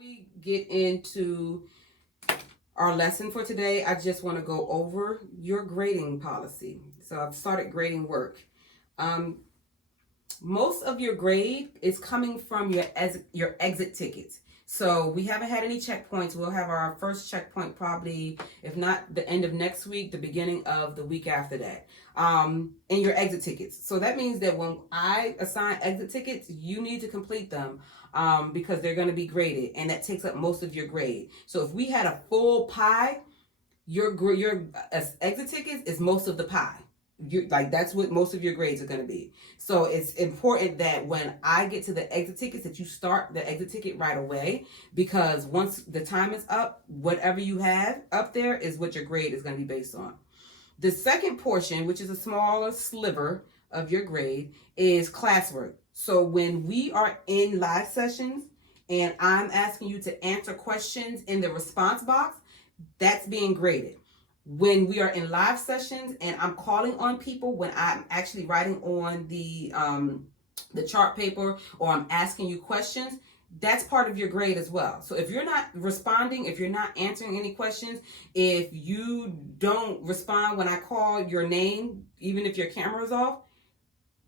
We get into our lesson for today. I just want to go over your grading policy. So I've started grading work. Most of your grade is coming from your exit tickets. So we haven't had any checkpoints. We'll have our first checkpoint probably, if not the end of next week, the beginning of the week after that. In your exit tickets. So that means that when I assign exit tickets, you need to complete them because they're going to be graded, and that takes up most of your grade. So if we had a full pie, your exit tickets is most of the pie. That's what most of your grades are going to be. So it's important that when I get to the exit tickets that you start the exit ticket right away, because once the time is up, whatever you have up there is what your grade is going to be based on. The second portion, which is a smaller sliver of your grade, is classwork. So when we are in live sessions and I'm asking you to answer questions in the response box, that's being graded. When we are in live sessions and I'm calling on people, when I'm actually writing on the chart paper or I'm asking you questions, that's part of your grade as well. So if you're not responding, if you're not answering any questions, if you don't respond when I call your name, even if your camera is off,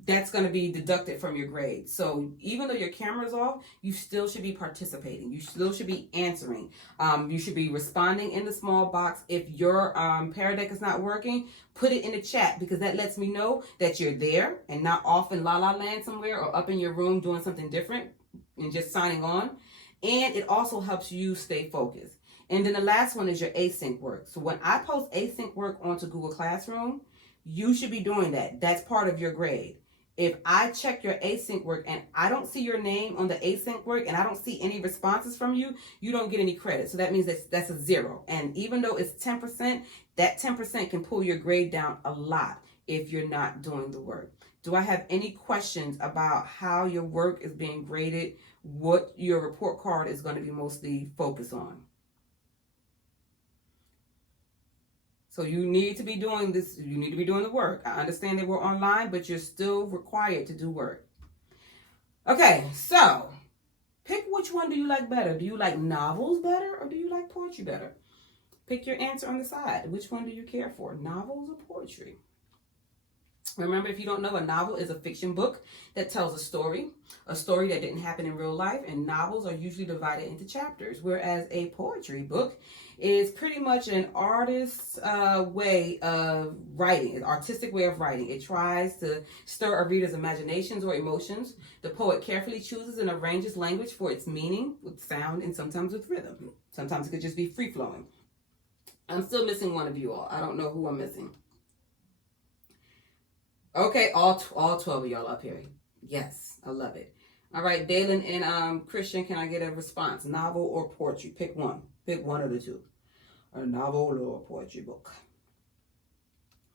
that's going to be deducted from your grade. So even though your camera's off, you still should be participating. You still should be answering. You should be responding in the small box. If your Pear Deck is not working, put it in the chat, because that lets me know that you're there and not off in La La Land somewhere or up in your room doing something different and just signing on. And it also helps you stay focused. And then the last one is your async work. So when I post async work onto Google Classroom, you should be doing that. That's part of your grade. If I check your async work and I don't see your name on the async work and I don't see any responses from you, you don't get any credit. So that means that's a 0. And even though it's 10%, that 10% can pull your grade down a lot if you're not doing the work. Do I have any questions about how your work is being graded, what your report card is going to be mostly focused on? So you need to be doing this. You need to be doing the work. I understand that we're online, but you're still required to do work. Okay, so pick which one do you like better. Do you like novels better or do you like poetry better? Pick your answer on the side. Which one do you care for, novels or poetry? Remember, if you don't know, a novel is a fiction book that tells a story that didn't happen in real life, and novels are usually divided into chapters, whereas a poetry book is pretty much an artist's way of writing, an artistic way of writing. It tries to stir a reader's imaginations or emotions. The poet carefully chooses and arranges language for its meaning, with sound and sometimes with rhythm. Sometimes it could just be free-flowing. I'm still missing one of you all. I don't know who I'm missing. Okay, all 12 of y'all up here. Yes, I love it. All right, Dalen and Christian, can I get a response? Novel or poetry? Pick one. Pick one of the two. A novel or a poetry book.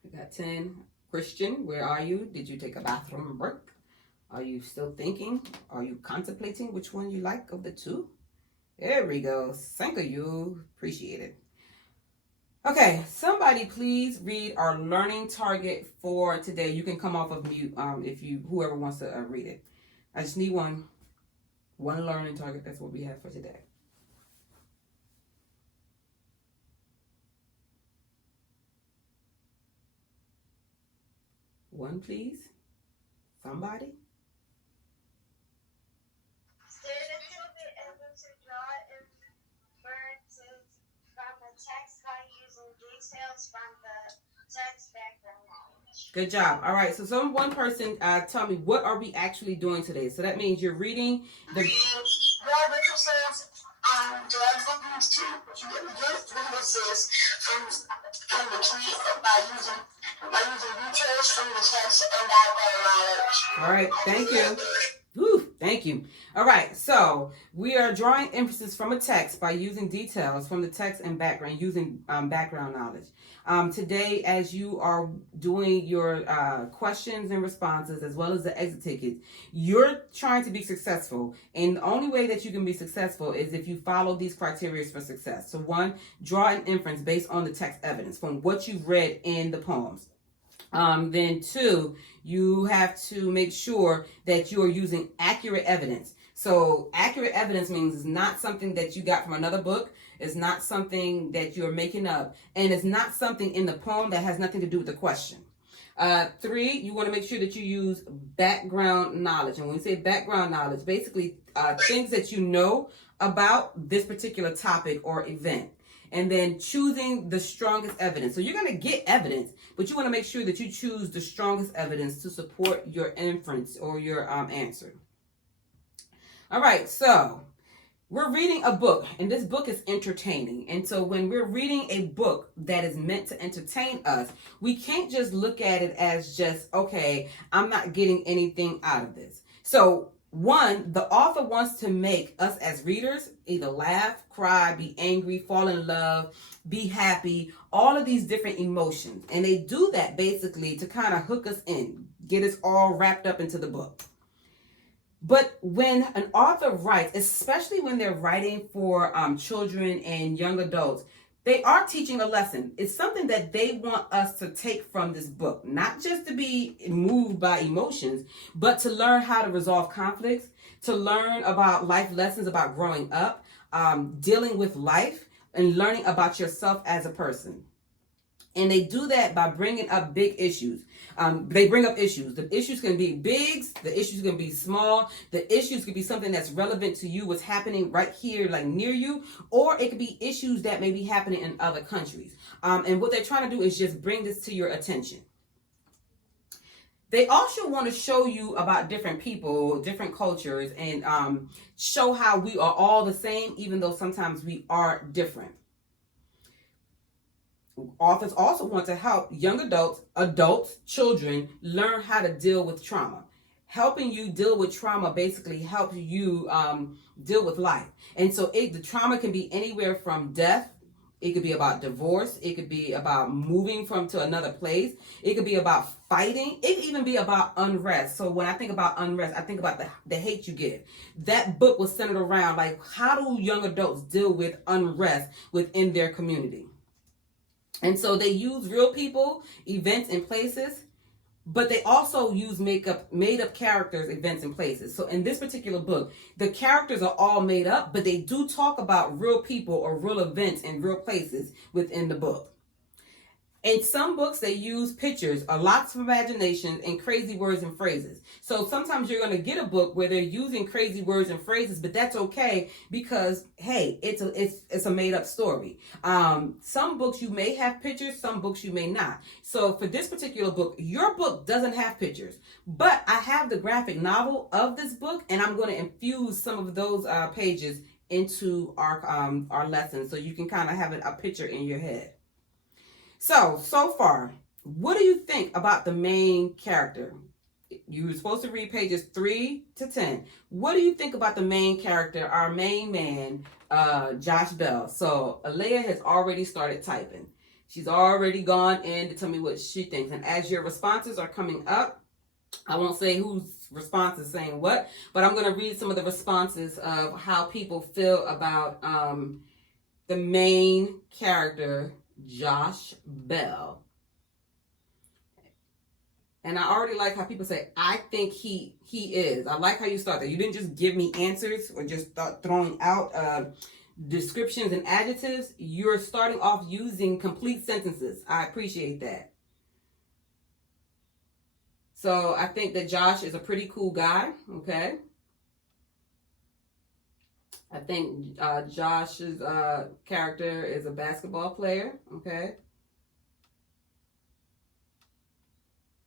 We got 10. Christian, where are you? Did you take a bathroom break? Are you still thinking? Are you contemplating which one you like of the two? There we go. Thank you. Appreciate it. Okay, somebody please read our learning target for today. You can come off of mute whoever wants to read it. I just need one learning target. That's what we have for today. One, please. Somebody. Students will be able to draw inferences from the text by using details from the text background knowledge. Good job. All right. So one person tell me, what are we actually doing today? So that means you're reading the... from the key by using details from the text and background knowledge. All right. Thank you. Woo, thank you. All right, so we are drawing inferences from a text by using details from the text and background, using background knowledge. Today, as you are doing your questions and responses, as well as the exit tickets, you're trying to be successful. And the only way that you can be successful is if you follow these criteria for success. So 1, draw an inference based on the text evidence from what you've read in the poems. Then 2, you have to make sure that you are using accurate evidence. So accurate evidence means it's not something that you got from another book. It's not something that you're making up. And it's not something in the poem that has nothing to do with the question. 3, you want to make sure that you use background knowledge. And when we say background knowledge, basically things that you know about this particular topic or event. And then choosing the strongest evidence. So you're going to get evidence, but you want to make sure that you choose the strongest evidence to support your inference or your answer. All right, so we're reading a book, and this book is entertaining. And so when we're reading a book that is meant to entertain us, we can't just look at it as just, okay, I'm not getting anything out of this. So one, the author wants to make us as readers either laugh, cry, be angry, fall in love, be happy, all of these different emotions. And they do that basically to kind of hook us in, get us all wrapped up into the book. But when an author writes, especially when they're writing for children and young adults, they are teaching a lesson. It's something that they want us to take from this book, not just to be moved by emotions, but to learn how to resolve conflicts, to learn about life lessons about growing up, dealing with life, and learning about yourself as a person. And they do that by bringing up big issues. They bring up issues. The issues can be big. The issues can be small. The issues could be something that's relevant to you, what's happening right here, like near you. Or it could be issues that may be happening in other countries. And what they're trying to do is just bring this to your attention. They also want to show you about different people, different cultures, and show how we are all the same, even though sometimes we are different. Authors also want to help young adults, children learn how to deal with trauma. Helping you deal with trauma basically helps you deal with life. And so the trauma can be anywhere from death. It could be about divorce. It could be about moving to another place. It could be about fighting. It could even be about unrest. So when I think about unrest, I think about the hate you give. That book was centered around, like, how do young adults deal with unrest within their community? And so they use real people, events, and places, but they also use made up characters, events, and places. So in this particular book, the characters are all made up, but they do talk about real people or real events and real places within the book. In some books, they use pictures, lots of imagination, and crazy words and phrases. So sometimes you're going to get a book where they're using crazy words and phrases, but that's okay because, hey, it's a made-up story. Some books you may have pictures, some books you may not. So for this particular book, your book doesn't have pictures, but I have the graphic novel of this book, and I'm going to infuse some of those pages into our lesson so you can kind of have a picture in your head. So far, what do you think about the main character? You were supposed to read pages 3 to 10. What do you think about the main character, our main man, Josh Bell? So Alea has already started typing. She's already gone in to tell me what she thinks. And as your responses are coming up, I won't say whose response is saying what, but I'm going to read some of the responses of how people feel about the main character, Josh Bell. And I already like how people say, I think he is. I like how you start there. You didn't just give me answers or just start throwing out descriptions and adjectives. You're starting off using complete sentences. I appreciate that. So I think that Josh is a pretty cool guy. Okay. I think Josh's character is a basketball player, okay?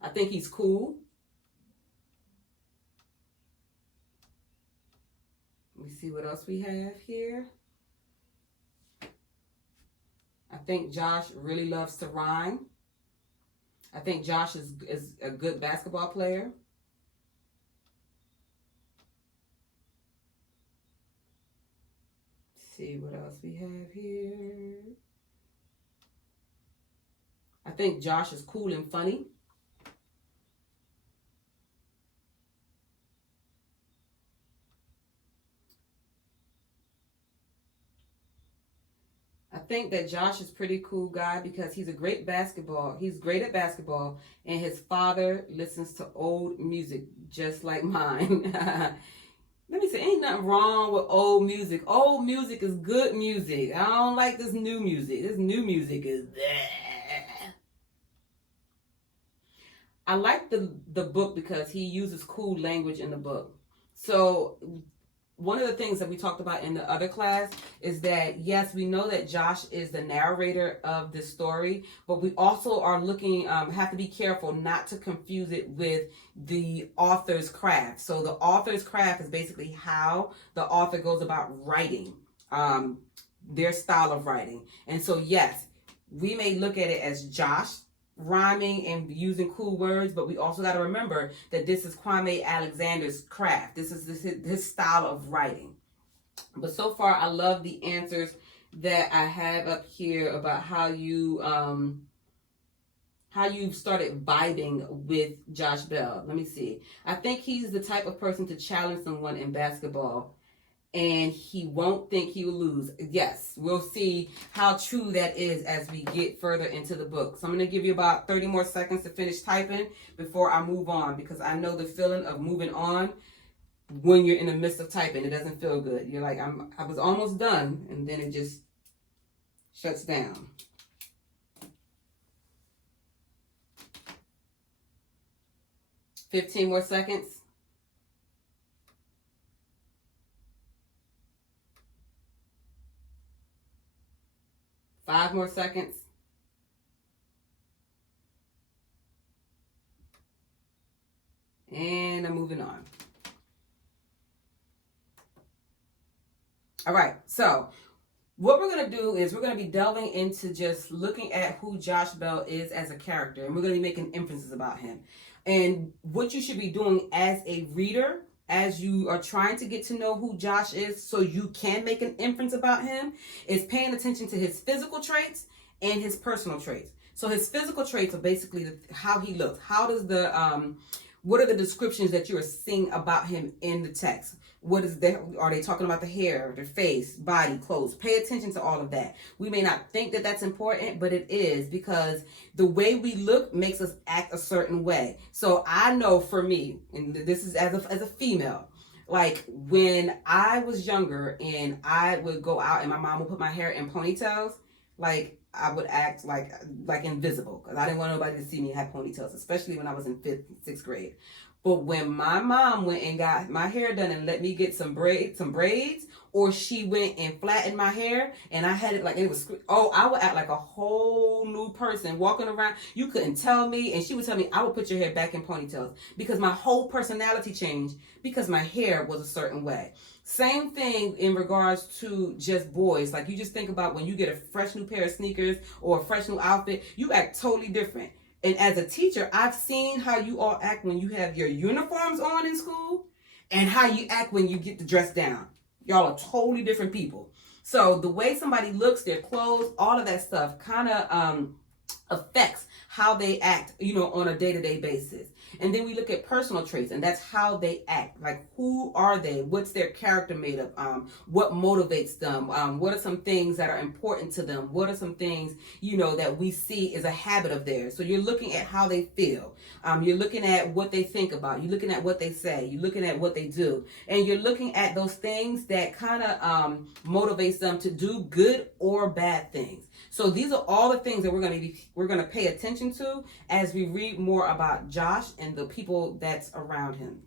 I think he's cool. Let me see what else we have here. I think Josh really loves to rhyme. I think Josh is a good basketball player. See what else we have here. I think Josh is cool and funny. I think that Josh is a pretty cool guy because he's great at basketball, and his father listens to old music just like mine. Let me say, ain't nothing wrong with old music. Old music is good music. I don't like this new music. This new music is bleh. I like the book because he uses cool language in the book. So one of the things that we talked about in the other class is that, yes, we know that Josh is the narrator of this story, but we also are looking, have to be careful not to confuse it with the author's craft. So the author's craft is basically how the author goes about writing, their style of writing. And so, yes, we may look at it as Josh rhyming and using cool words, but we also got to remember that this is Kwame Alexander's craft. This is his style of writing. But so far, I love the answers that I have up here about how you started vibing with Josh Bell. Let me see. I think he's the type of person to challenge someone in basketball, and he won't think he will lose. Yes, we'll see how true that is as we get further into the book. So I'm going to give you about 30 more seconds to finish typing before I move on, because I know the feeling of moving on when you're in the midst of typing. It doesn't feel good. You're like, I was almost done, and then it just shuts down. $15 more seconds. 5 more seconds. And I'm moving on. All right, so what we're going to do is we're going to be delving into just looking at who Josh Bell is as a character, and we're going to be making inferences about him. And what you should be doing as a reader, as you are trying to get to know who Josh is so you can make an inference about him, is paying attention to his physical traits and his personal traits. So his physical traits are basically how he looks. How does what are the descriptions that you are seeing about him in the text? Are they talking about the hair, their face, body, clothes? Pay attention to all of that. We may not think that that's important, but it is, because the way we look makes us act a certain way. So I know for me, and this is as a female, like when I was younger and I would go out and my mom would put my hair in ponytails, like I would act like invisible, because I didn't want nobody to see me have ponytails, especially when I was in 5th, 6th grade. But when my mom went and got my hair done and let me get some braids, or she went and flattened my hair and I had it like it was, I would act like a whole new person walking around. You couldn't tell me. And she would tell me, I would put your hair back in ponytails, because my whole personality changed because my hair was a certain way. Same thing in regards to just boys. Like, you just think about when you get a fresh new pair of sneakers or a fresh new outfit, you act totally different. And as a teacher, I've seen how you all act when you have your uniforms on in school and how you act when you get the dress down. Y'all are totally different people. So the way somebody looks, their clothes, all of that stuff kind of affects how they act, on a day-to-day basis. And then we look at personal traits, and that's how they act. Like, who are they? What's their character made of? What motivates them? What are some things that are important to them? What are some things, that we see is a habit of theirs? So you're looking at how they feel. You're looking at what they think about. You're looking at what they say. You're looking at what they do. And you're looking at those things that kind of motivates them to do good or bad things. So these are all the things that we're going to pay attention to as we read more about Josh and the people that's around him.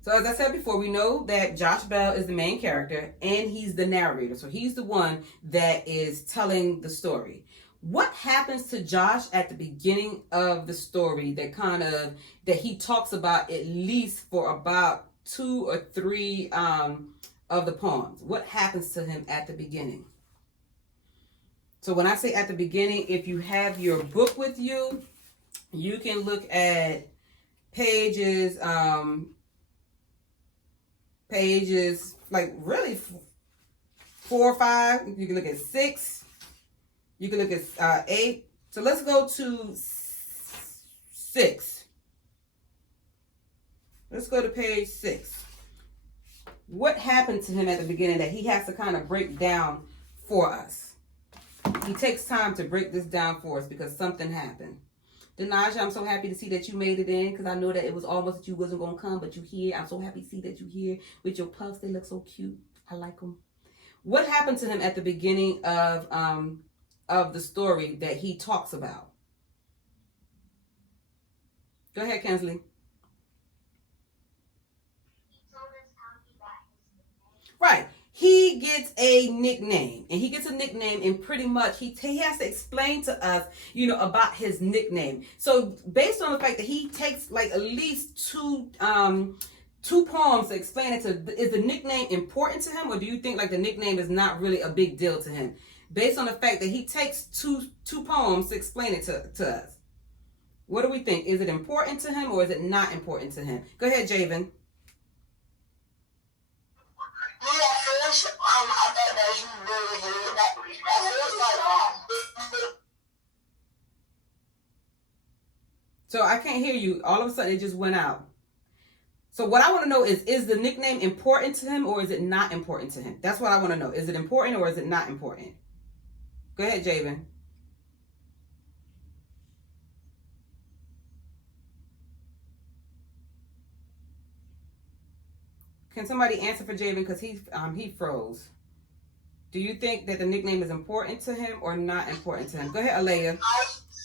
So as I said before, we know that Josh Bell is the main character and he's the narrator. So he's the one that is telling the story. What happens to Josh at the beginning of the story that he talks about at least for about 2 or 3 of the poems? What happens to him at the beginning? So when I say at the beginning, if you have your book with you, you can look at pages like really 4 or 5. You can look at 6. You can look at 8. So let's go to 6. Let's go to page 6. What happened to him at the beginning that he has to kind of break down for us? He takes time to break this down for us because something happened. Denaja, I'm so happy to see that you made it in because I know that it was almost that you wasn't going to come, but you here. I'm so happy to see that you here with your puffs. They look so cute. I like them. What happened to him at the beginning of the story that he talks about? Go ahead, Kensley. Right. He gets a nickname, and he gets a nickname, and pretty much he has to explain to us, about his nickname. So based on the fact that he takes like at least two poems to explain it to, is the nickname important to him, or do you think like the nickname is not really a big deal to him? Based on the fact that he takes two poems to explain it to us. What do we think? Is it important to him or is it not important to him? Go ahead, Javen. So I can't hear you. All of a sudden it just went out. So what I want to know is the nickname important to him or is it not important to him? That's what I want to know. Is it important or is it not important? Go ahead, Javen. Can somebody answer for Javen because he froze? Do you think that the nickname is important to him or not important to him? Go ahead, Alea.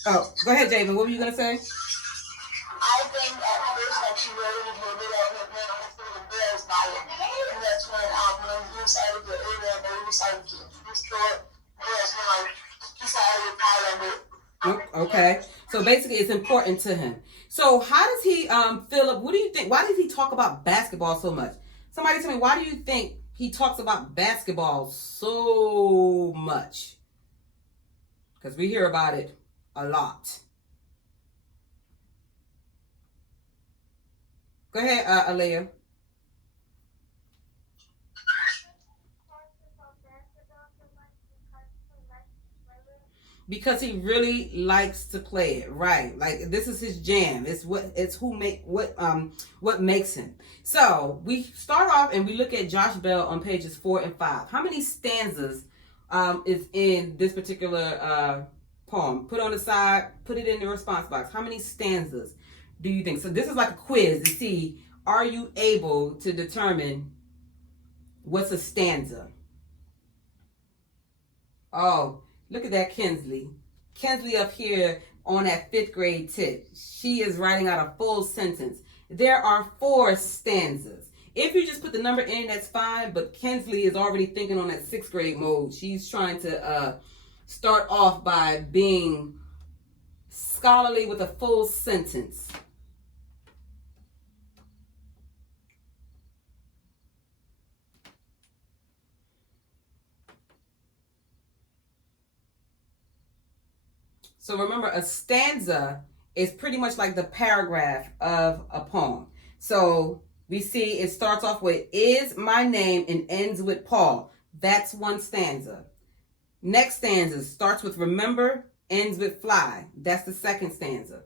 Oh, go ahead, Javen. What were you gonna say? I think at first that she really hated that nickname for the girls by it. And that's when he decided to do that, but he decided to restore it. He decided to pile it. Okay. So basically it's important to him. So how does he Philip, what do you think? Why does he talk about basketball so much? Somebody tell me, why do you think he talks about basketball so much? Because we hear about it a lot. Go ahead, Alea. Because he really likes to play it, right? Like this is his jam. It's what makes him. So we start off and we look at Josh Bell on pages 4 and 5. How many stanzas is in this particular poem? Put on the side. Put it in the response box. How many stanzas do you think? So this is like a quiz to see, are you able to determine what's a stanza? Oh. Look at that, Kensley. Kensley up here on that 5th grade tip. She is writing out a full sentence. There are 4 stanzas. If you just put the number in, that's fine. But Kensley is already thinking on that 6th grade mode. She's trying to start off by being scholarly with a full sentence. So remember, a stanza is pretty much like the paragraph of a poem. So we see it starts off with is my name and ends with Paul. That's one stanza. Next stanza starts with remember, ends with fly. That's the second stanza.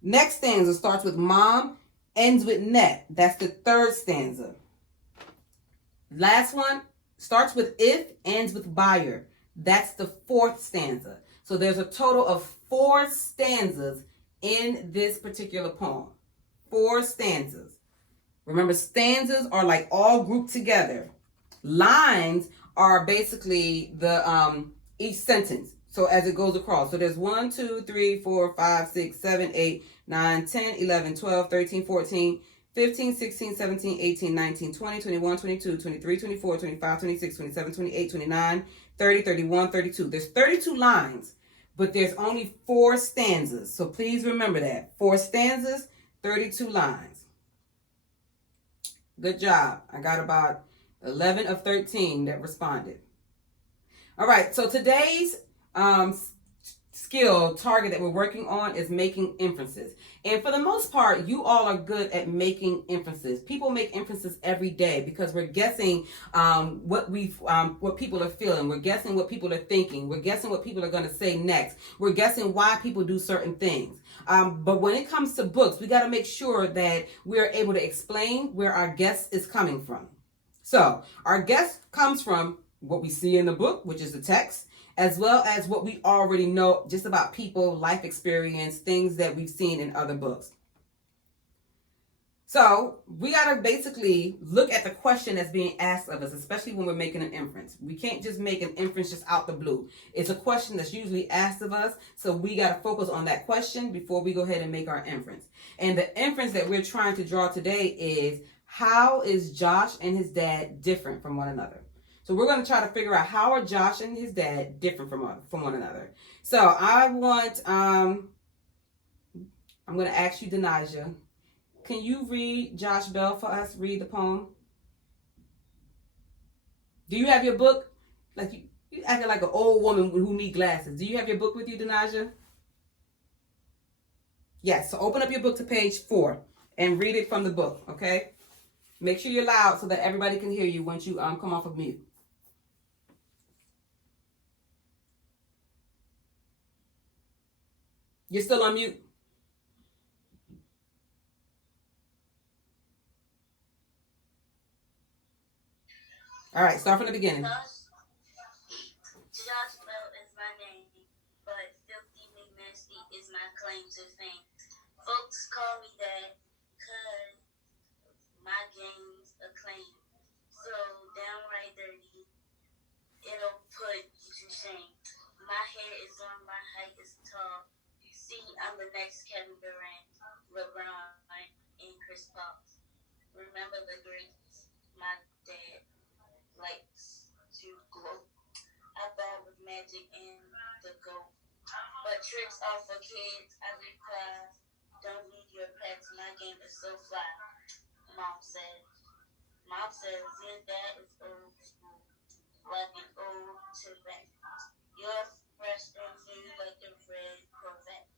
Next stanza starts with mom, ends with net. That's the third stanza. Last one starts with if, ends with buyer. That's the 4th stanza. So there's a total of 4 stanzas in this particular poem. 4 stanzas. Remember, stanzas are like all grouped together. Lines are basically the each sentence. So as it goes across. So there's 1, 2, 3, 4, 5, 6, 7, 8, 9, 10, 11, 12, 13, 14, 15, 16, 17, 18, 19, 20, 21, 22, 23, 24, 25, 26, 27, 28, 29, 30, 31, 32. There's 32 lines, but there's only 4 stanzas. So please remember that. 4 stanzas, 32 lines. Good job. I got about 11 of 13 that responded. All right, so today's skill target that we're working on is making inferences. And for the most part, you all are good at making inferences. People make inferences every day because we're guessing what people are feeling. We're guessing what people are thinking. We're guessing what people are going to say next. We're guessing why people do certain things. But when it comes to books, we got to make sure that we're able to explain where our guess is coming from. So our guess comes from what we see in the book, which is the text, as well as what we already know just about people, life experience, things that we've seen in other books. So we got to basically look at the question that's being asked of us, especially when we're making an inference. We can't just make an inference just out the blue. It's a question that's usually asked of us. So we got to focus on that question before we go ahead and make our inference. And the inference that we're trying to draw today is, how is Josh and his dad different from one another? So we're going to try to figure out, how are Josh and his dad different from one another? So I'm going to ask you, Denasia, can you read Josh Bell for us? Read the poem. Do you have your book? Like you acting like an old woman who need glasses. Do you have your book with you, Denasia? Yes. So open up your book to page 4 and read it from the book. Okay. Make sure you're loud so that everybody can hear you once you come off of mute. You're still on mute. All right, start from the beginning. Josh Bell is my name, but filthy McNasty is my claim to fame. Folks call me that because my game's acclaim. So downright dirty, it'll put you to shame. My hair is long, my height is tall. See, I'm the next Kevin Durant, LeBron, and Chris Paul. Remember the greats, my dad likes to glow. I thought with magic and the goat. But tricks are for kids, I reply. Don't need your pets, my game is so fly. Mom said. Mom says your dad is old school, like an old Chevette. You're fresh and new like a red Corvette.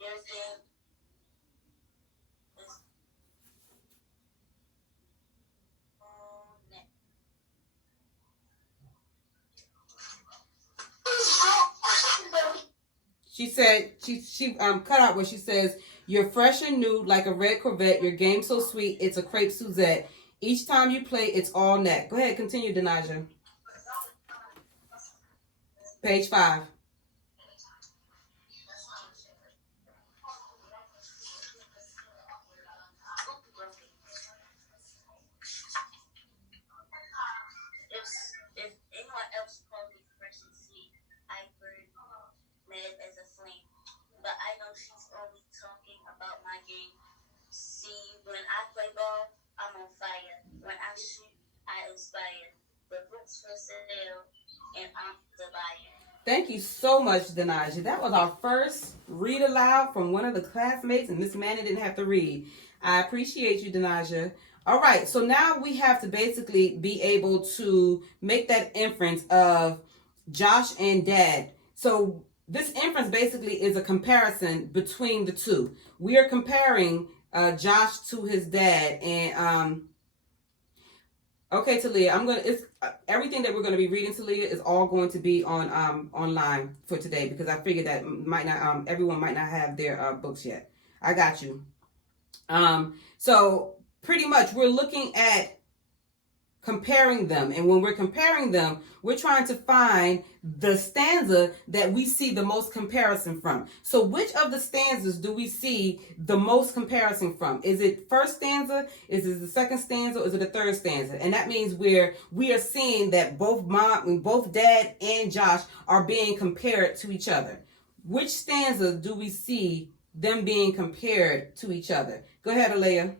Your game is She said she cut out where she says, "You're fresh and new like a red Corvette. Your game so sweet, it's a crepe Suzette. Each time you play, it's all net." Go ahead, continue, Denasia. Page 5. If anyone else called me fresh and sweet, I burn mad as a flame. But I know she's only talking about my game. See, when I play ball, I'm on fire. When I shoot, I inspire. The books for sale, and I'm the buyer. Thank you so much, Denasia. That was our first read aloud from one of the classmates, and Miss Manny didn't have to read. I appreciate you, Denasia. All right, so now we have to basically be able to make that inference of Josh and Dad. So this inference basically is a comparison between the two. We are comparing Josh to his dad, and okay, Talia, everything that we're going to be reading, Talia, is all going to be on online for today, because I figured that everyone might not have their books yet. I got you. So pretty much we're looking at comparing them, and when we're comparing them, we're trying to find the stanza that we see the most comparison from. So which of the stanzas do we see the most comparison from? Is it first stanza? Is it the second stanza? Or is it the third stanza? And that means we are seeing that both Dad and Josh are being compared to each other. Which stanza do we see them being compared to each other? Go ahead, Alea.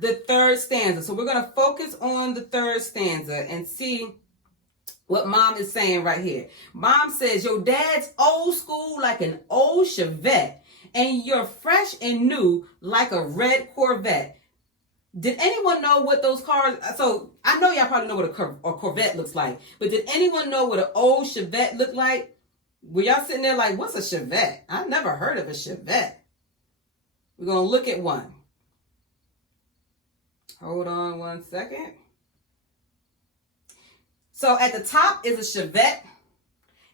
The third stanza. So we're going to focus on the third stanza and see what Mom is saying right here. Mom says, your dad's old school like an old Chevette, and you're fresh and new like a red Corvette. Did anyone know what those cars... So I know y'all probably know what a Corvette looks like, but did anyone know what an old Chevette looked like? Were y'all sitting there like, what's a Chevette? I've never heard of a Chevette. We're going to look at one. Hold on one second. So at the top is a Chevette,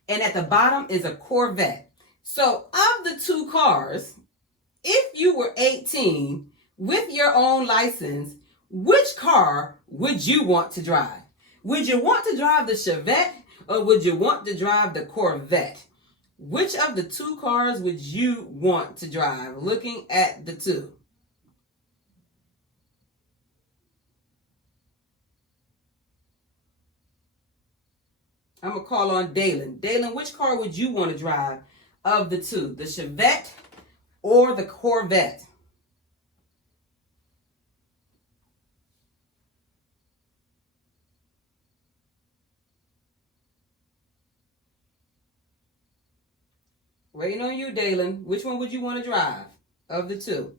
and at the bottom is a Corvette. So of the two cars, if you were 18 with your own license, which car would you want to drive? Would you want to drive the Chevette or would you want to drive the Corvette? Which of the two cars would you want to drive? Looking at the two. I'm going to call on Dalen. Dalen, which car would you want to drive of the two? The Chevette or the Corvette? Waiting on you, Dalen. Which one would you want to drive of the two?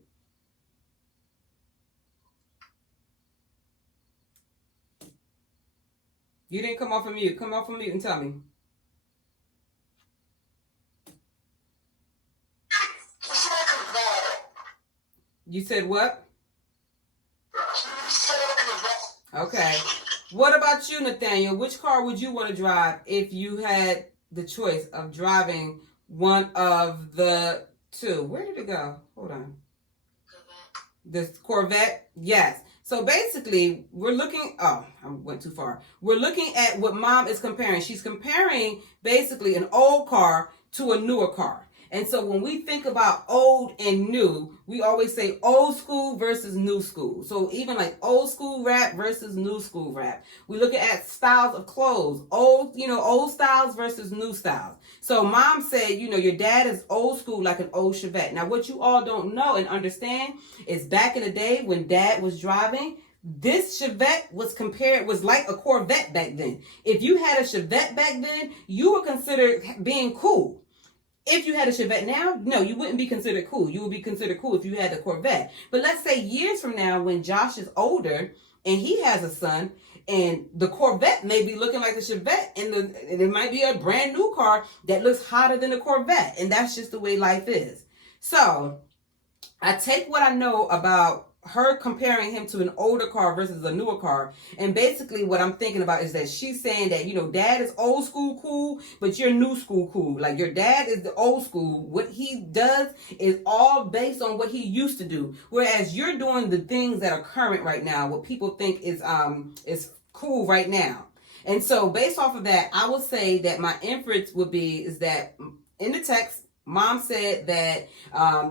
You didn't come off of mute. Come off of mute and tell me. You said what? Okay. What about you, Nathaniel? Which car would you want to drive if you had the choice of driving one of the two? Where did it go? Hold on. The Corvette? Yes. So basically, we're looking, I went too far. We're looking at what mom is comparing. She's comparing basically an old car to a newer car. And so when we think about old and new, we always say old school versus new school. So even like old school rap versus new school rap. We look at styles of clothes, old styles versus new styles. So mom said, your dad is old school like an old Chevette. Now what you all don't know and understand is back in the day when dad was driving, this Chevette was like a Corvette back then. If you had a Chevette back then, you were considered being cool. If you had a Chevette now, no, you wouldn't be considered cool. You would be considered cool if you had a Corvette. But let's say years from now when Josh is older and he has a son and the Corvette may be looking like the Chevette and it might be a brand new car that looks hotter than the Corvette. And that's just the way life is. So I take what I know about her comparing him to an older car versus a newer car. And basically what I'm thinking about is that she's saying that, dad is old school cool, but you're new school cool. Like your dad is the old school. What he does is all based on what he used to do. Whereas you're doing the things that are current right now, what people think is cool right now. And so based off of that, I would say that my inference is that in the text, mom said that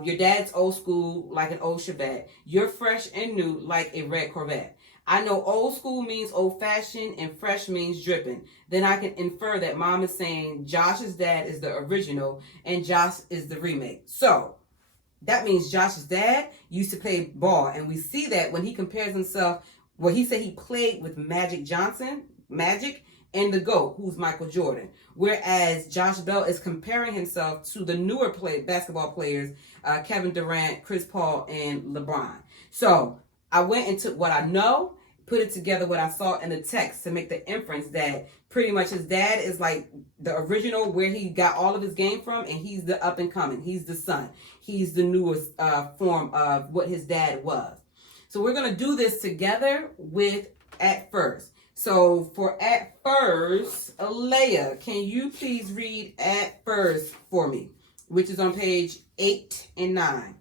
your dad's old school like an old Chevette. You're fresh and new like a red Corvette. I know old school means old fashioned and fresh means dripping. Then I can infer that mom is saying Josh's dad is the original and Josh is the remake. So that means Josh's dad used to play ball. And we see that when he compares himself, he said he played with Magic, and the GOAT, who's Michael Jordan. Whereas Josh Bell is comparing himself to the newer basketball players, Kevin Durant, Chris Paul, and LeBron. So I went and took what I know, put it together what I saw in the text to make the inference that pretty much his dad is like the original where he got all of his game from, and he's the up and coming. He's the son. He's the newest form of what his dad was. So we're going to do this together with At First. So for At First, Alea, can you please read At First for me, which is on page 8 and 9.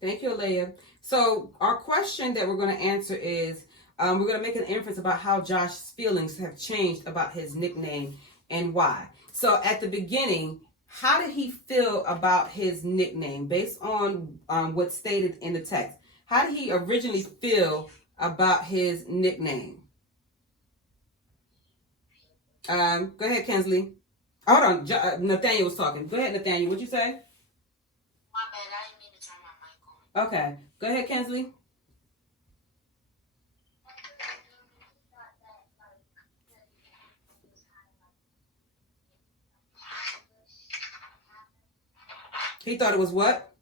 Thank you, Alea. So our question that we're going to answer is, we're going to make an inference about how Josh's feelings have changed about his nickname and why. So at the beginning, how did he feel about his nickname based on what's stated in the text? How did he originally feel about his nickname? Go ahead, Kensley. Hold on, Nathaniel was talking. Go ahead, Nathaniel. What'd you say? My bad, I didn't mean to turn my mic on. Okay. Go ahead, Kensley. He thought it was what?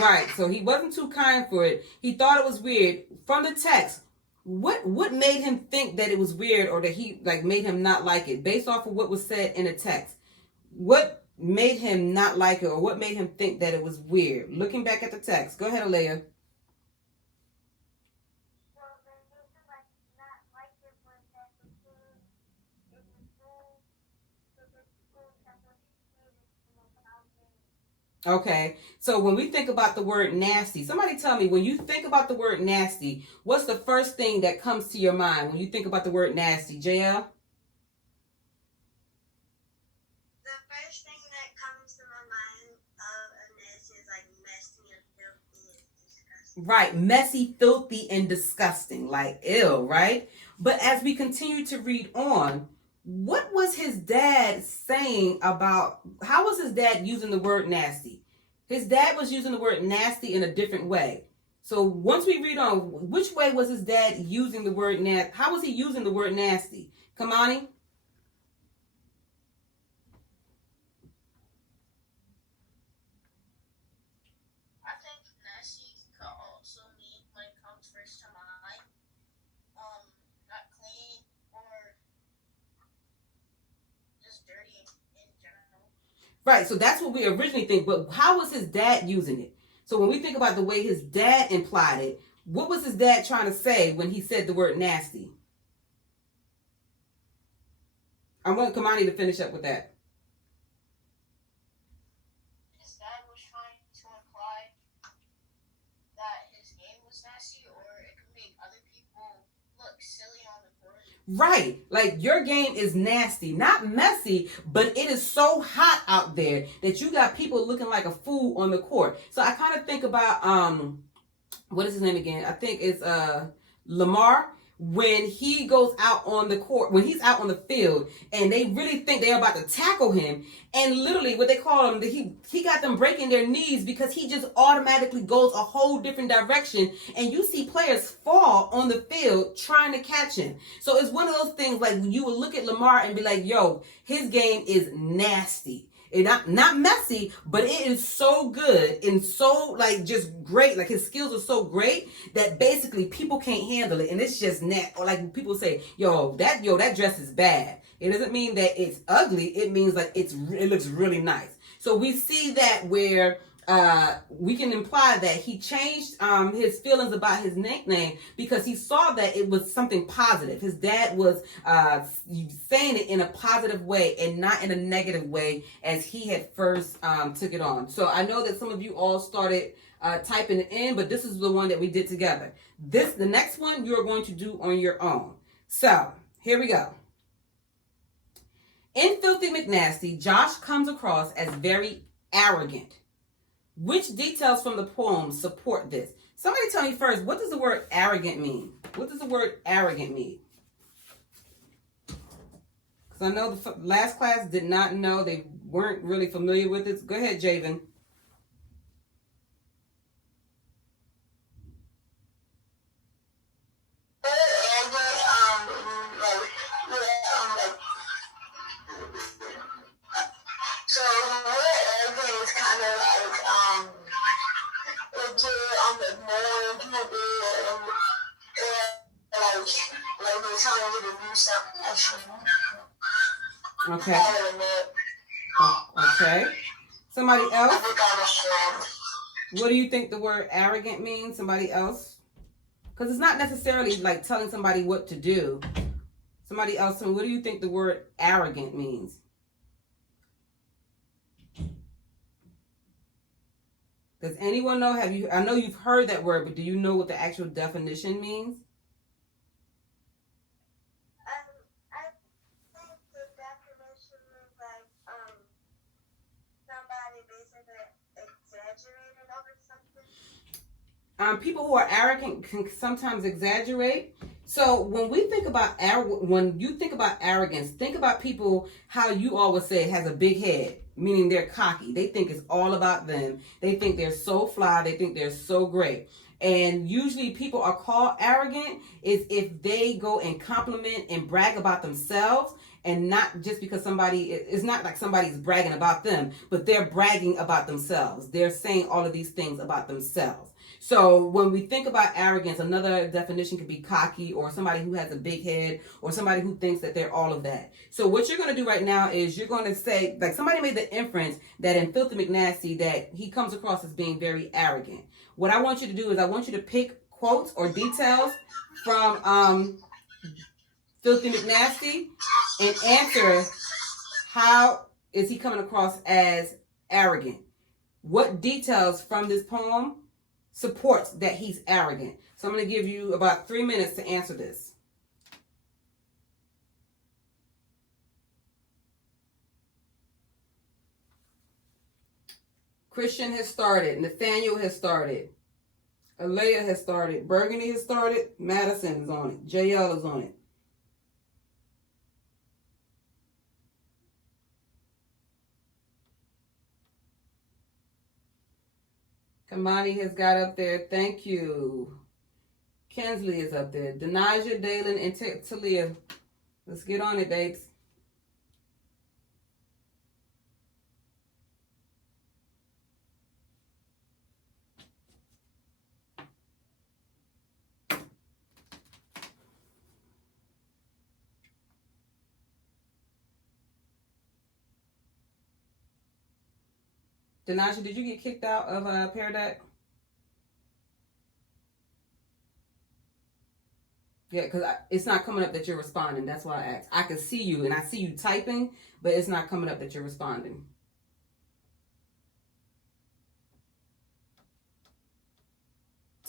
Right. So he wasn't too kind for it. He thought it was weird. From the text, what made him think that it was weird, or that he made him not like it based off of what was said in the text? What made him not like it, or what made him think that it was weird? Looking back at the text. Go ahead, Alea. Okay, so when we think about the word nasty, somebody tell me, when you think about the word nasty, what's the first thing that comes to your mind when you think about the word nasty? JL? The first thing that comes to my mind of nasty is like messy and filthy and disgusting. Right, messy, filthy, and disgusting, like ill, right? But as we continue to read on, what was his dad saying about, how was his dad using the word nasty? His dad was using the word nasty in a different way. So once we read on, which way was his dad using the word nasty? How was he using the word nasty? Kamani? I think nasty could also mean, when it comes first to mind, not clean or just dirty in general. Right, so that's what we originally think, but how was his dad using it? So when we think about the way his dad implied it, what was his dad trying to say when he said the word nasty? I want Kamani to finish up with that. His dad was trying to imply that his game was nasty, or it could make other people look silly on the court. Right, like your game is nasty, not messy, but it is so hot out there that you got people looking like a fool on the court. So I kind of think about what is his name again? I think it's Lamar. When he goes out on the court, when he's out on the field, and they really think they're about to tackle him, and literally what they call him, he got them breaking their knees because he just automatically goes a whole different direction, and you see players fall on the field trying to catch him. So it's one of those things, like you would look at Lamar and be like, yo, his game is nasty. It not messy, but it is so good and so just great. Like his skills are so great that basically people can't handle it, and it's just or like people say, yo, that dress is bad. It doesn't mean that it's ugly. It means like it looks really nice. So we see that where we can imply that he changed his feelings about his nickname because he saw that it was something positive. His dad was saying it in a positive way and not in a negative way as he had first took it on. So I know that some of you all started typing it in, but this is the one that we did together. The next one you're going to do on your own. So here we go. In Filthy McNasty, Josh comes across as very arrogant. Which details from the poem support this? Somebody tell me first, what does the word arrogant mean? What does the word arrogant mean? Because I know the last class did not know. They weren't really familiar with it. Go ahead, Javen. Okay. Okay. Somebody else? What do you think the word arrogant means? Somebody else? Because it's not necessarily like telling somebody what to do. Somebody else, what do you think the word arrogant means? Does anyone know? I know you've heard that word, but do you know what the actual definition means? I think the definition is like somebody basically exaggerated over something. People who are arrogant can sometimes exaggerate. So when you think about arrogance, think about people how you always say it has a big head, meaning they're cocky. They think it's all about them. They think they're so fly. They think they're so great. And usually people are called arrogant is if they go and compliment and brag about themselves, and not just because it's not like somebody's bragging about them, but they're bragging about themselves. They're saying all of these things about themselves. So when we think about arrogance, another definition could be cocky, or somebody who has a big head, or somebody who thinks that they're all of that. So what you're going to do right now is you're going to say, like somebody made the inference that in Filthy McNasty that he comes across as being very arrogant. What I want you to do is I want you to pick quotes or details from Filthy McNasty and answer how is he coming across as arrogant. What details from this poem supports that he's arrogant? So I'm going to give you about 3 minutes to answer this. Christian has started. Nathaniel has started. Alea has started. Burgundy has started. Madison is on it. JL is on it. Kamani has got up there. Thank you. Kensley is up there. Denaja, Dalen, and Talia. Let's get on it, babes. Denaja, did you get kicked out of Pear Deck? Yeah, because it's not coming up that you're responding. That's why I asked. I can see you, and I see you typing, but it's not coming up that you're responding.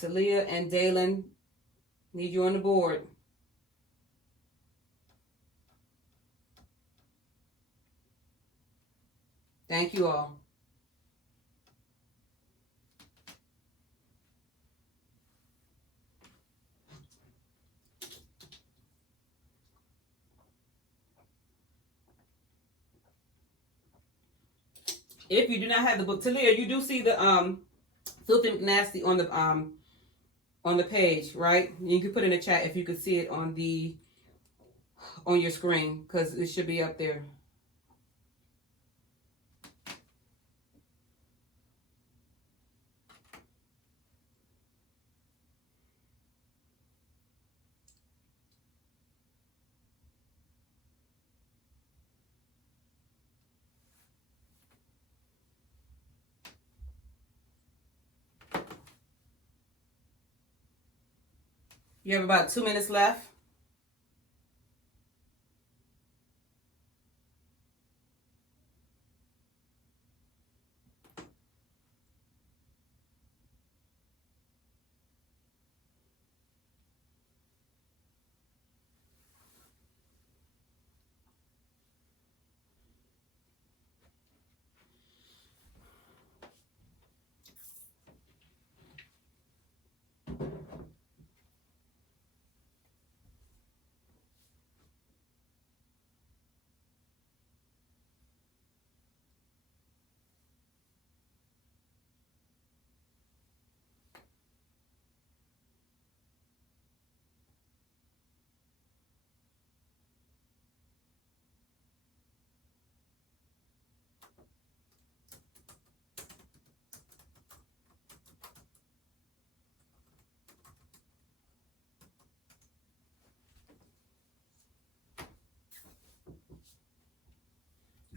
Talia and Dalen, need you on the board. Thank you all. If you do not have the book, Talia, you do see the Filthy McNasty on the page, right? You can put in the chat if you could see it on your screen, because it should be up there. You have about 2 minutes left.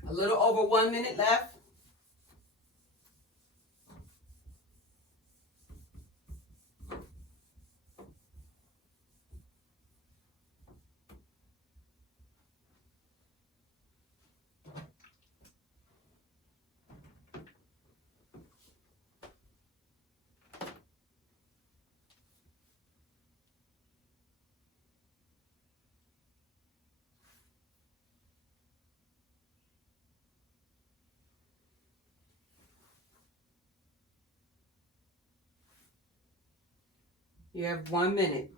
A little over 1 minute left. You have 1 minute.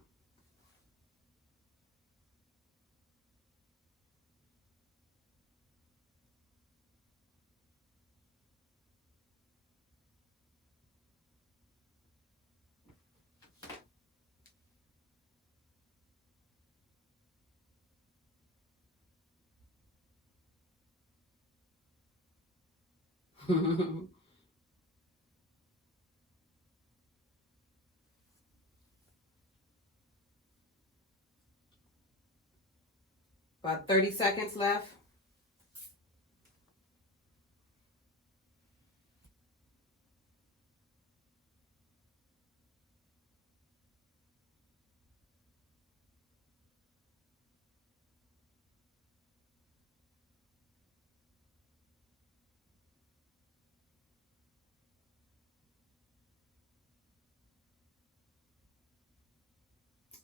About 30 seconds left.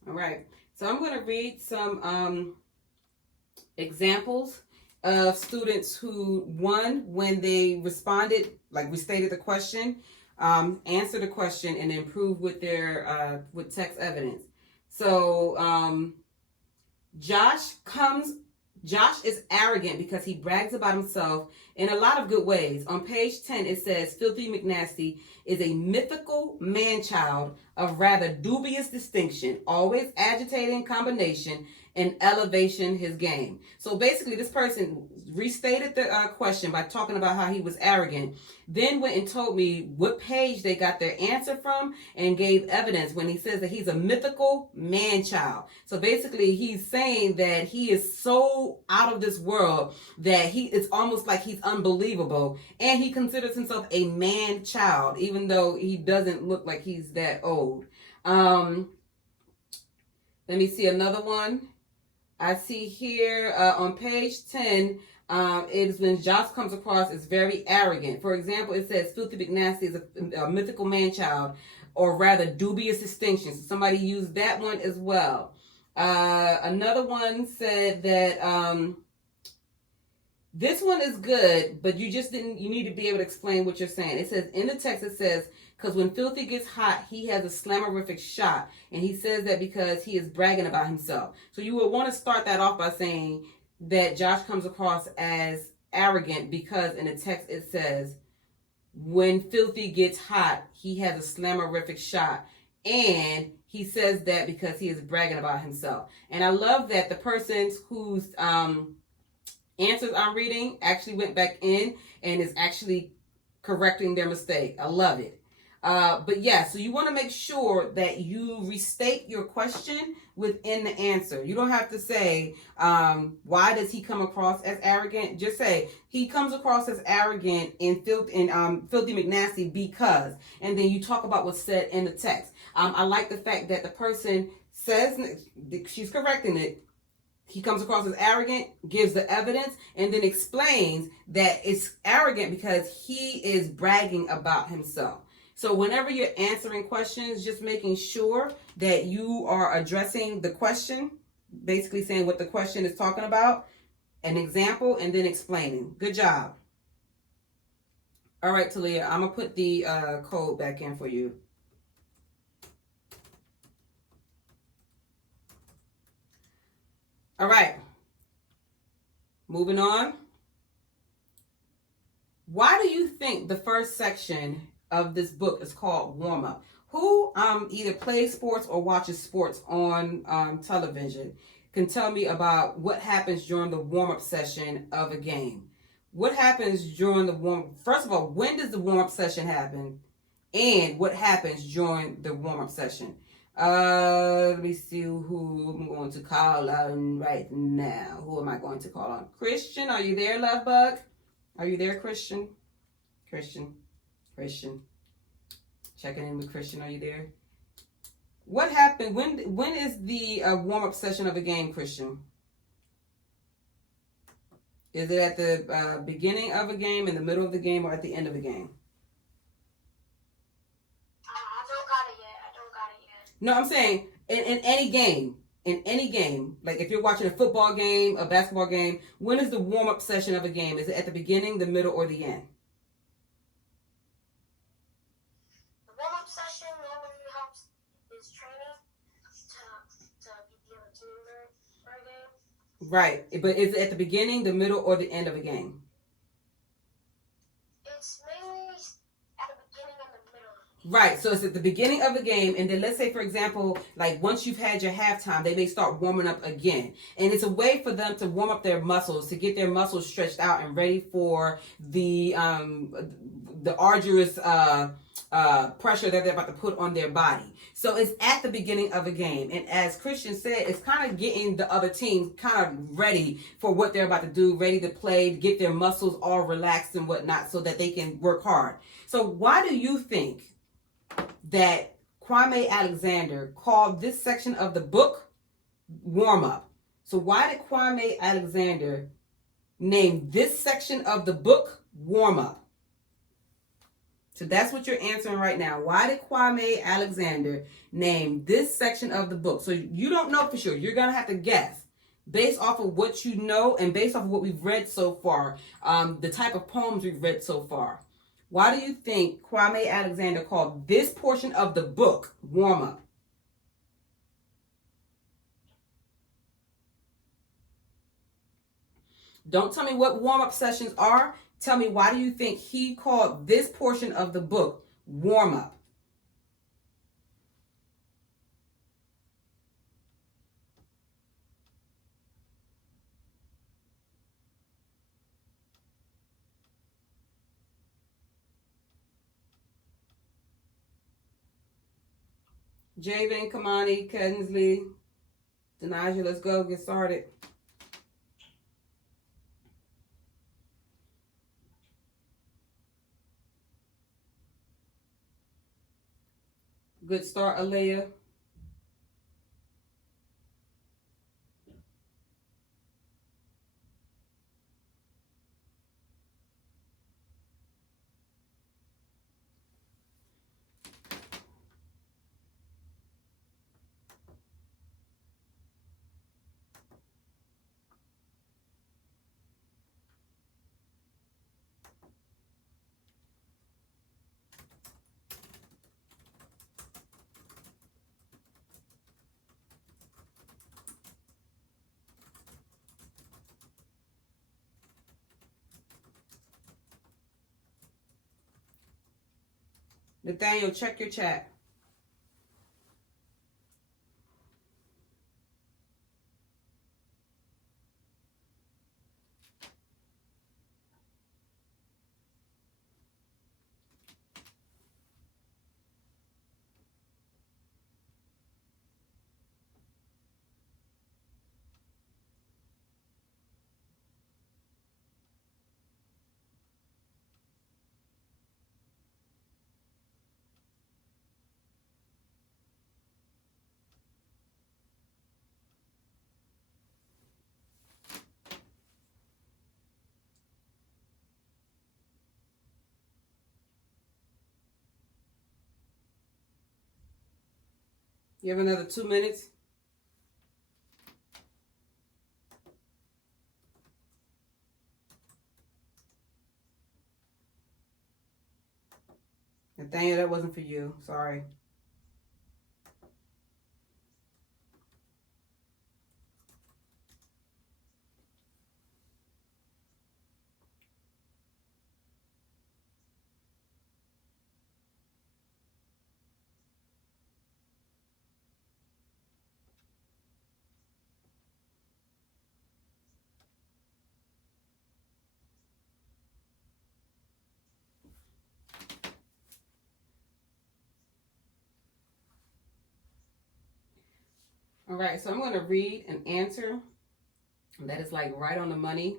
All right. So I'm going to read some examples of students who, one, when they responded, like restated the question, answered the question, and improved with their with text evidence. So Josh is arrogant because he brags about himself in a lot of good ways. On page 10, it says, Filthy McNasty is a mythical man-child of rather dubious distinction, always agitating combination and elevation his game. So basically, this person restated the question by talking about how he was arrogant, then went and told me what page they got their answer from and gave evidence when he says that he's a mythical man-child. So basically, he's saying that he is so out of this world that it's almost like he's unbelievable, and he considers himself a man-child, even though he doesn't look like he's that old. Let me see another one. I see here on page 10, it is when Josh comes across as very arrogant. For example, it says Filthy McNasty is a mythical man-child, or rather dubious distinction. So somebody used that one as well. Another one said that this one is good, but you need to be able to explain what you're saying. It says, in the text it says, because when Filthy gets hot, he has a slammerific shot. And he says that because he is bragging about himself. So you would want to start that off by saying that Josh comes across as arrogant because in the text it says, when Filthy gets hot, he has a slammerific shot. And he says that because he is bragging about himself. And I love that the person whose answers I'm reading actually went back in and is actually correcting their mistake. I love it. But yeah, so you want to make sure that you restate your question within the answer. You don't have to say, why does he come across as arrogant? Just say, he comes across as arrogant in Filthy McNasty because, and then you talk about what's said in the text. I like the fact that the person says, she's correcting it, he comes across as arrogant, gives the evidence, and then explains that it's arrogant because he is bragging about himself. So whenever you're answering questions, just making sure that you are addressing the question, basically saying what the question is talking about, an example, and then explaining. Good job. All right, Talia, I'm going to put the code back in for you. All right. Moving on. Why do you think the first section of this book is called Warm Up? Who either plays sports or watches sports on television can tell me about what happens during the warm-up session of a game. What happens during the first of all, when does the warm-up session happen? And what happens during the warm-up session? Let me see who I'm going to call on right now. Who am I going to call on? Christian, are you there, love bug? Are you there, Christian? Christian. Checking in with Christian, are you there? What happened? When is the warm-up session of a game, Christian? Is it at the beginning of a game, in the middle of the game, or at the end of the game? I don't got it yet. No, I'm saying in any game. In any game, like if you're watching a football game, a basketball game, when is the warm-up session of a game? Is it at the beginning, the middle, or the end? The warm-up session normally is training, Right. But is it at the beginning, the middle, or the end of a game? It's mainly at the beginning and the middle. Right. So it's at the beginning of the game, and then let's say, for example, like once you've had your halftime, they may start warming up again. And it's a way for them to warm up their muscles, to get their muscles stretched out and ready for the arduous pressure that they're about to put on their body. So it's at the beginning of a game. And as Christian said, it's kind of getting the other teams kind of ready for what they're about to do, ready to play, to get their muscles all relaxed and whatnot so that they can work hard. So why do you think that Kwame Alexander called this section of the book warm up? So why did Kwame Alexander name this section of the book warm up? So that's what you're answering right now. Why did Kwame Alexander name this section of the book? So you don't know for sure. You're going to have to guess based off of what you know and based off of what we've read so far, the type of poems we've read so far. Why do you think Kwame Alexander called this portion of the book warm up? Don't tell me what warm up sessions are. Tell me, why do you think he called this portion of the book warm up? Javen, Kamani, Kensley, Denasia, let's go get started. Good start, Alea. Nathaniel, check your chat. You have another 2 minutes. Nathaniel, that wasn't for you. Sorry. All right, so I'm going to read an answer that is like right on the money.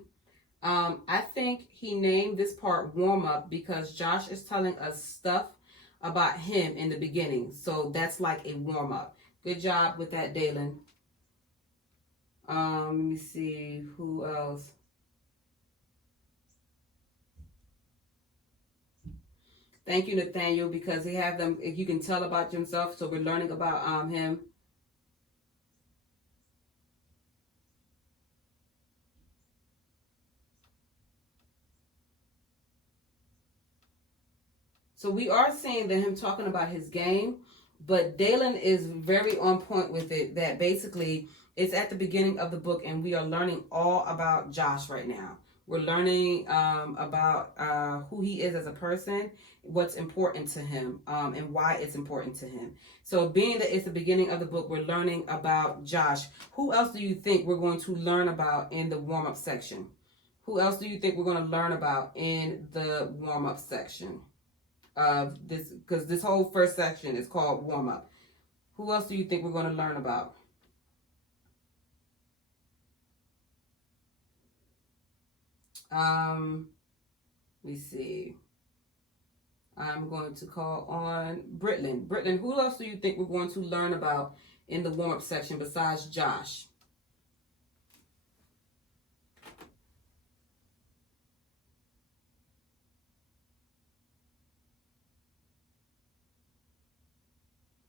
I think he named this part warm up because Josh is telling us stuff about him in the beginning. So that's like a warm up. Good job with that, Dalen. Let me see who else. Thank you, Nathaniel, because he have them. You can tell about himself, so we're learning about him. So we are seeing that him talking about his game, But Dalen is very on point with it, that basically it's at the beginning of the book and we are learning all about Josh right now. We're learning about who he is as a person, what's important to him, and why it's important to him. So being that it's the beginning of the book, we're learning about Josh. Who else do you think we're going to learn about in the warm-up section? Who else do you think we're going to learn about in the warm-up section of this? Because this whole first section is called warm-up. Who else do you think we're going to learn about? Let me see. I'm going to call on Britlin. Britlin, who else do you think we're going to learn about in the warm-up section besides Josh?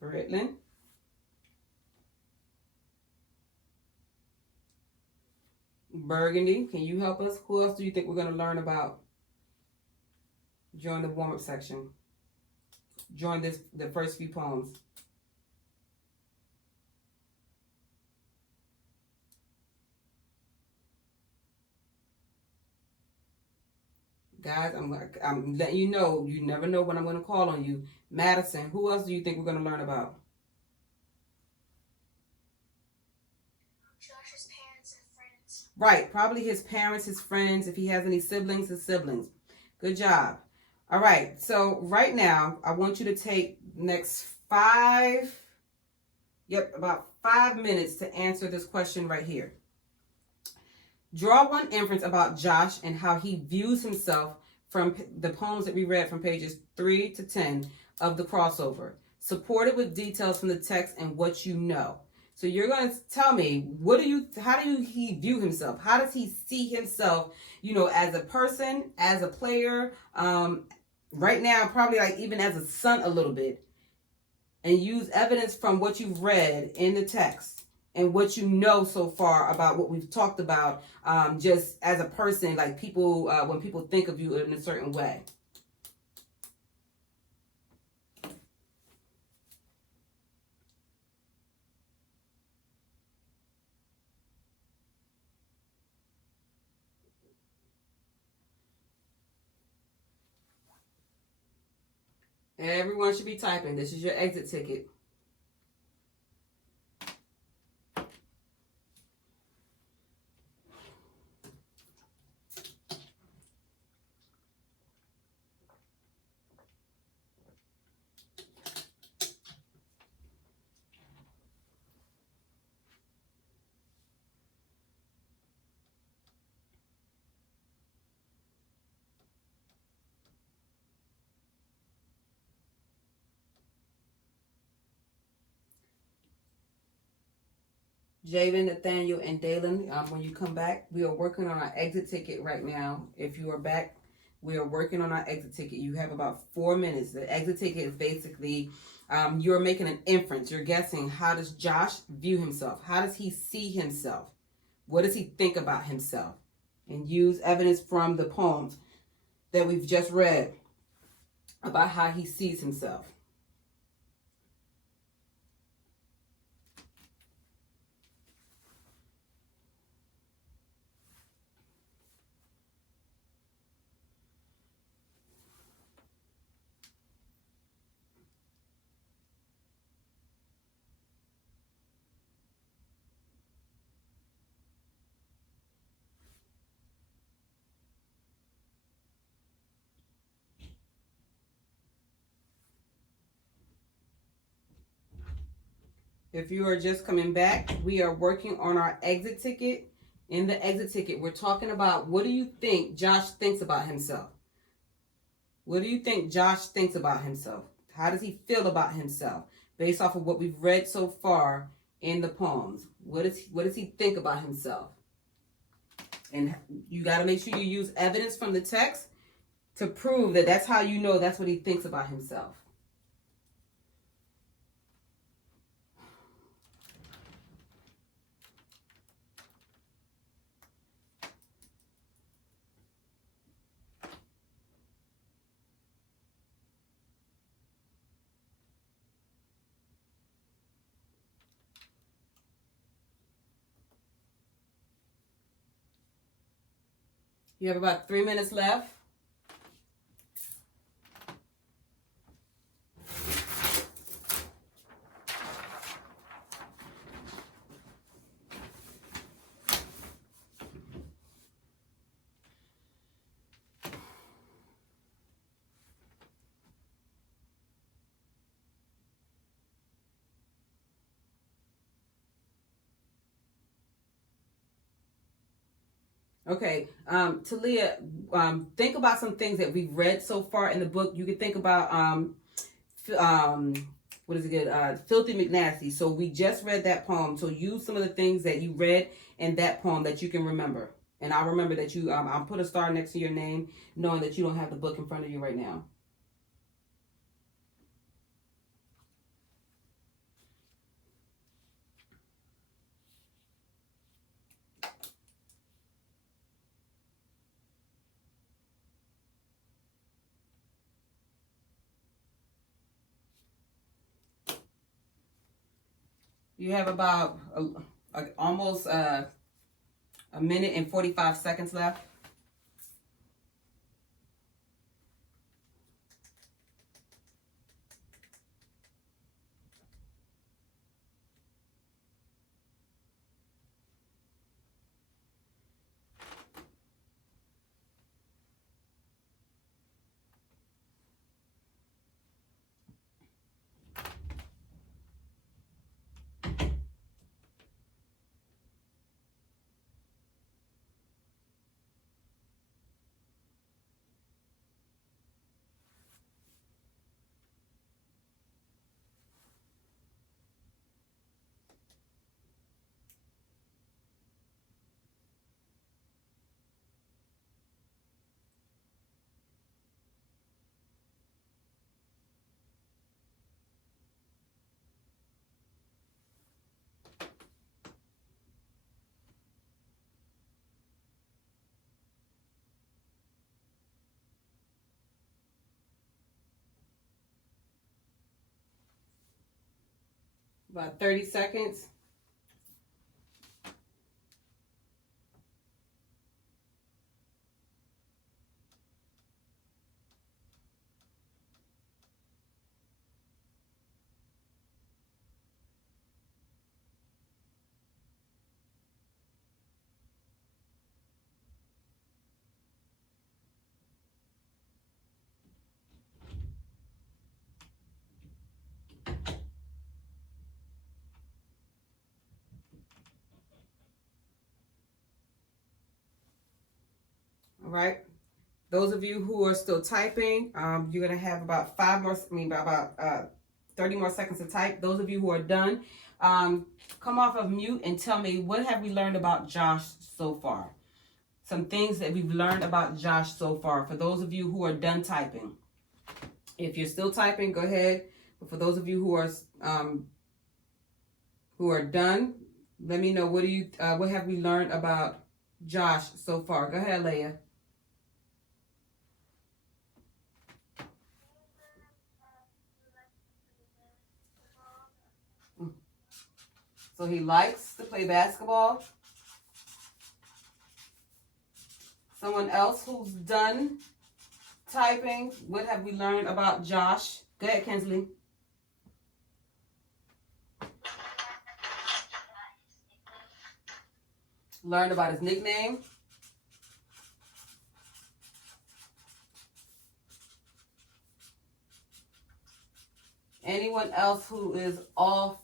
Britlin? Burgundy, can you help us? Who else do you think we're going to learn about during the warm-up section? During the first few poems. Guys, I'm letting you know, you never know when I'm going to call on you. Madison, who else do you think we're going to learn about? Josh's parents and friends. Right, probably his parents, his friends, if he has any siblings, his siblings. Good job. All right, so right now, I want you to take next about 5 minutes to answer this question right here. Draw one inference about Josh and how he views himself from the poems that we read from pages 3 to 10 of the crossover. Support it with details from the text and what you know. So you're going to tell me, how do he view himself? How does he see himself, as a person, as a player, right now, probably like even as a son a little bit, and use evidence from what you've read in the text and what you know so far about what we've talked about, just as a person, like people, when people think of you in a certain way. Everyone should be typing. This is your exit ticket. Jaden, Nathaniel, and Dalen, when you come back, we are working on our exit ticket right now. If you are back, we are working on our exit ticket. You have about 4 minutes. The exit ticket is basically, you're making an inference. You're guessing, how does Josh view himself? How does he see himself? What does he think about himself? And use evidence from the poems that we've just read about how he sees himself. If you are just coming back, we are working on our exit ticket. In the exit ticket, we're talking about, what do you think Josh thinks about himself? What do you think Josh thinks about himself? How does he feel about himself based off of what we've read so far in the poems? What does he think about himself? And you got to make sure you use evidence from the text to prove that that's how you know that's what he thinks about himself. You have about 3 minutes left. Okay, Talia, think about some things that we've read so far in the book. You could think about what is it good? Filthy McNasty. So we just read that poem. So use some of the things that you read in that poem that you can remember. And I'll remember that you. I'll put a star next to your name, knowing that you don't have the book in front of you right now. You have about almost a minute and 45 seconds left. About 30 seconds. All right. Those of you who are still typing, you're going to have about 30 more seconds to type. Those of you who are done, come off of mute and tell me, what have we learned about Josh so far? Some things that we've learned about Josh so far. For those of you who are done typing. If you're still typing, go ahead. But for those of you who are done, let me know, what have we learned about Josh so far? Go ahead, Leah. So he likes to play basketball. Someone else who's done typing, what have we learned about Josh? Go ahead, Kinsley. Learned about his nickname. Anyone else who is off